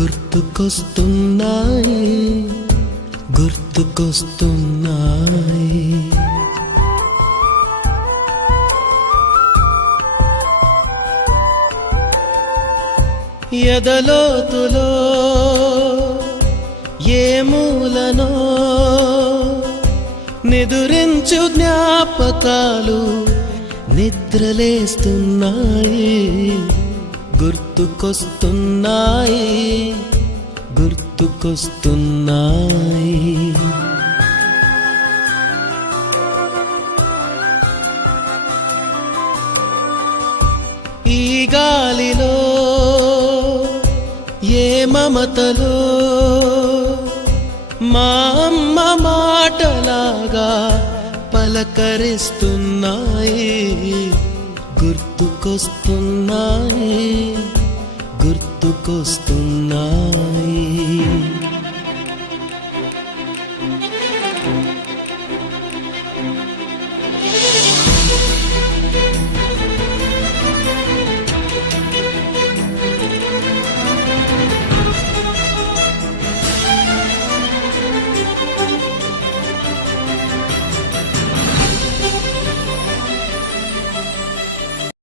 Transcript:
గుర్తుకొస్తున్నాయి గుర్తుకొస్తున్నాయి. ఎదలోతులో ఏ మూలనో నిదురించు జ్ఞాపకాలు నిద్రలేస్తున్నాయి గుర్తుకొస్తున్నాయి గుర్తుకొస్తున్నాయి. ఈ గాలిలో ఏ మమతలో మా అమ్మ మాటలాగా పలకరిస్తున్నాయి గుర్తుకొస్తున్నాయి గుర్తుకొస్తున్నాయి.